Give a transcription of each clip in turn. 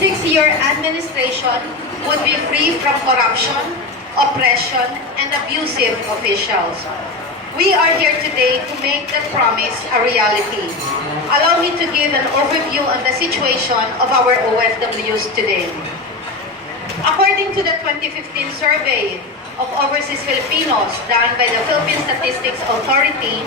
6-year administration would be free from corruption, oppression, and abusive officials. We are here today to make that promise a reality. Allow me to give an overview on the situation of our OFWs today. According to the 2015 survey of overseas Filipinos done by the Philippine Statistics Authority,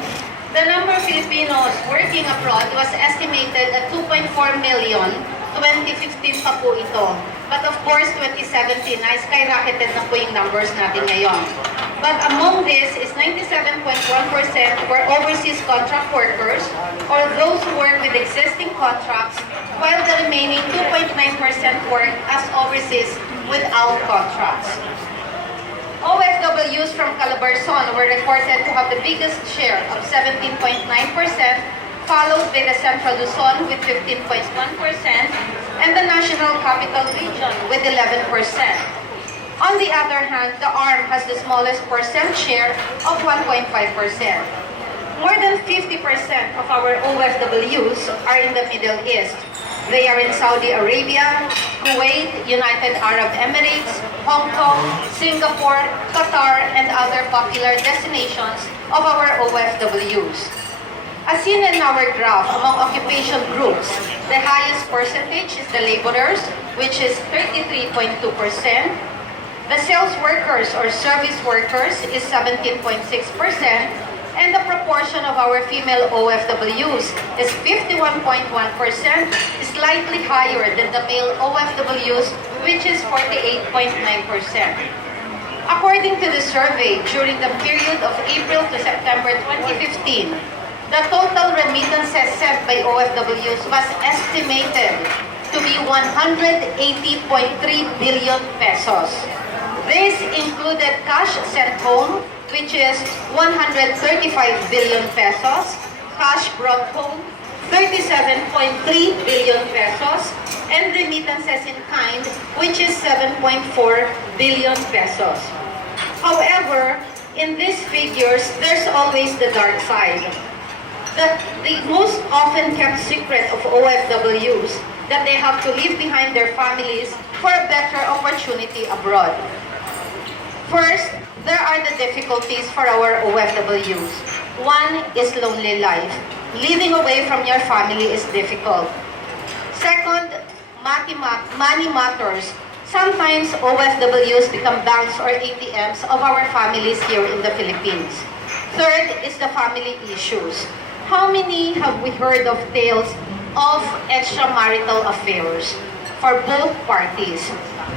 the number of Filipinos working abroad was estimated at 2.4 million. 2015 pa po ito. But of course, 2017, skyrocketed na po yung numbers natin ngayon. But among this is 97.1% were overseas contract workers or those who work with existing contracts, while the remaining 2.9% work as overseas without contracts. OFWs from Calabarzon were reported to have the biggest share of 17.9%, followed by the Central Luzon with 15.1%, and the National Capital Region with 11%. On the other hand, the ARM has the smallest percent share of 1.5%. More than 50% of our OFWs are in the Middle East. They are in Saudi Arabia, Kuwait, United Arab Emirates, Hong Kong, Singapore, Qatar, and other popular destinations of our OFWs. As seen in our graph, among occupation groups, the highest percentage is the laborers, which is 33.2%. The sales workers or service workers is 17.6%, and the proportion of our female OFWs is 51.1%, slightly higher than the male OFWs, which is 48.9%. According to the survey, during the period of April to September 2015, the total remittances sent by OFWs was estimated to be 180.3 billion pesos. This included cash sent home, which is 135 billion pesos, cash brought home, 37.3 billion pesos, and remittances in kind, which is 7.4 billion pesos. However, in these figures, there's always the dark side. The most often kept secret of OFWs that they have to leave behind their families for a better opportunity abroad. First, there are the difficulties for our OFWs. One is lonely life. Living away from your family is difficult. Second, money matters. Sometimes OFWs become banks or ATMs of our families here in the Philippines. Third is the family issues. How many have we heard of tales of extramarital affairs for both parties?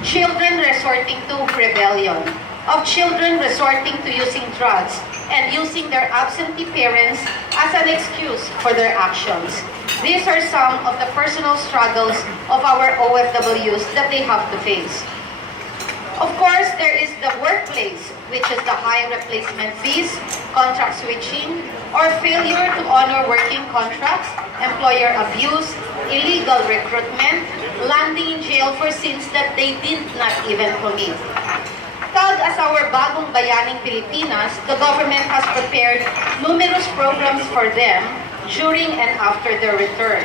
Children resorting to rebellion, of children resorting to using drugs and using their absentee parents as an excuse for their actions. These are some of the personal struggles of our OFWs that they have to face. Of course, there is the workplace, which is the high replacement fees, contract switching, or failure to honor working contracts, employer abuse, illegal recruitment, landing in jail for sins that they did not even commit. Tagged as our Bagong Bayaning Pilipinas, the government has prepared numerous programs for them during and after their return.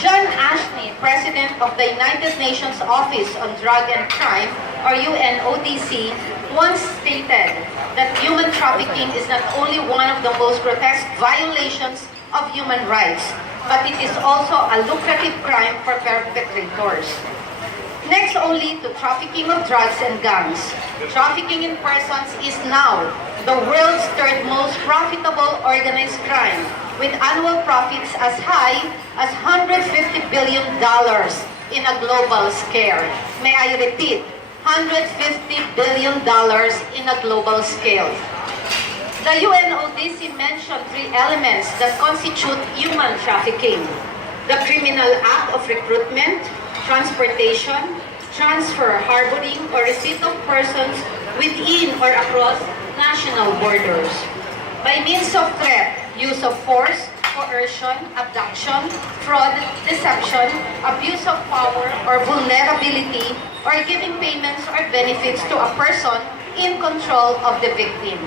John Ashney, President of the United Nations Office on Drug and Crime, or UNODC, once stated that human trafficking is not only one of the most grotesque violations of human rights, but it is also a lucrative crime for perpetrators. Next only to trafficking of drugs and guns, trafficking in persons is now the world's third most profitable organized crime, with annual profits as high as $150 billion in a global scale. May I repeat, $150 billion in a global scale. The UNODC mentioned three elements that constitute human trafficking: the criminal act of recruitment, transportation, transfer, harboring, or receipt of persons within or across national borders. By means of threat, use of force, coercion, abduction, fraud, deception, abuse of power or vulnerability, or giving payments or benefits to a person in control of the victim.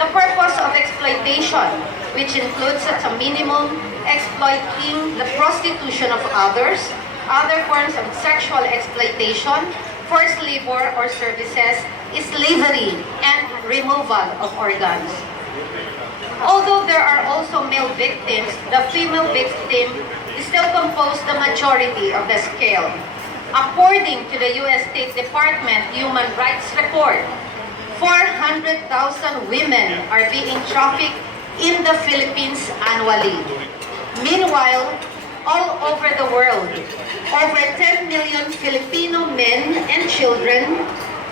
The purpose of exploitation, which includes at a minimum exploiting the prostitution of others, other forms of sexual exploitation, forced labor or services, slavery, and removal of organs. Although there are also male victims, the female victim still compose the majority of the scale. According to the U.S. State Department Human Rights Report, 400,000 women are being trafficked in the Philippines annually. Meanwhile, all over the world, over 10 million Filipino men and children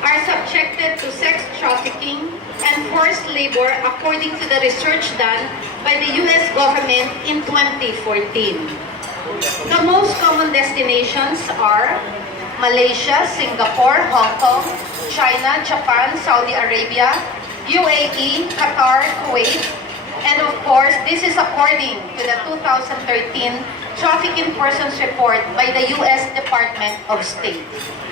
are subjected to sex trafficking and forced labor according to the research done by the U.S. government in 2014. The most common destinations are Malaysia, Singapore, Hong Kong, China, Japan, Saudi Arabia, UAE, Qatar, Kuwait, and of course, this is according to the 2013 Trafficking Persons Report by the U.S. Department of State.